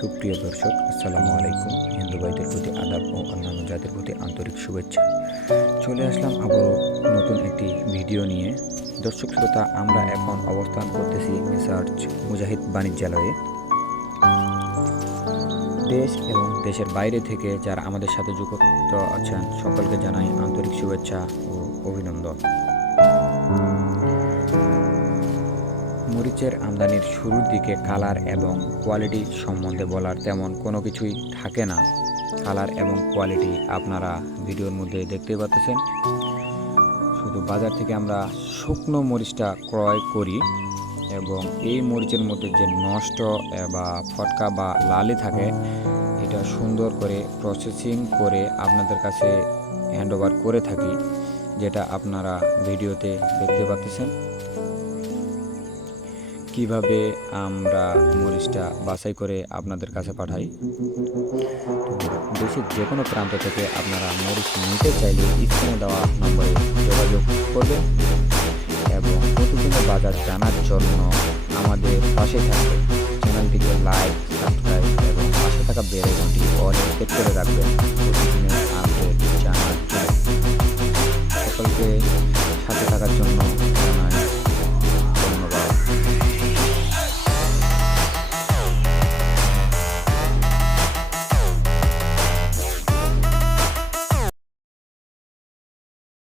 সুপ্রিয় দর্শক, আসসালামু আলাইকুম। হিন্দু ভাইদের প্রতি আদাব ও অন্যান্য জাতির প্রতি আন্তরিক শুভেচ্ছা। চলে আসলাম আবারও নতুন একটি ভিডিও নিয়ে। দর্শক শ্রোতা, আমরা এখন অবস্থান করতেছি মেসার্স মুজাহিদ বাণিজ্যালয়ে। দেশ এবং দেশের বাইরে থেকে যারা আমাদের সাথে যুক্ত আছেন সকলকে জানাই আন্তরিক শুভেচ্ছা ও অভিনন্দন। মরিচের আমদানির শুরুর দিকে কালার এবং কোয়ালিটি সম্বন্ধে বলার তেমন কোনো কিছুই থাকে না। কালার এবং কোয়ালিটি আপনারা ভিডিওর মধ্যে দেখতে পাচ্ছেন। শুধু বাজার থেকে আমরা শুকনো মরিচটা ক্রয় করি এবং এই মরিচের মধ্যে যে নষ্ট বা ফটকা বা লালি থাকে, এটা সুন্দর করে প্রসেসিং করে আপনাদের কাছে হ্যান্ড ওভার করে থাকি, যেটা আপনারা ভিডিওতে দেখতে পাচ্ছেন। কিভাবে আমরা মরিচটা বাছাই করে আপনাদের কাছে পাঠাই। দেশের যে কোনো প্রান্ত থেকে আপনারা মরিচ নিতে চাইলে স্ক্রিনে দেওয়া নম্বরে যোগাযোগ করবেন এবং প্রতিদিনের বাজার জানার জন্য আমাদের পাশে থাকবেন। চ্যানেলটিকে লাইক, সাবস্ক্রাইব এবং পাশে থাকা বেল আইকনটি অল সেট করে রাখবেন প্রতিদিনের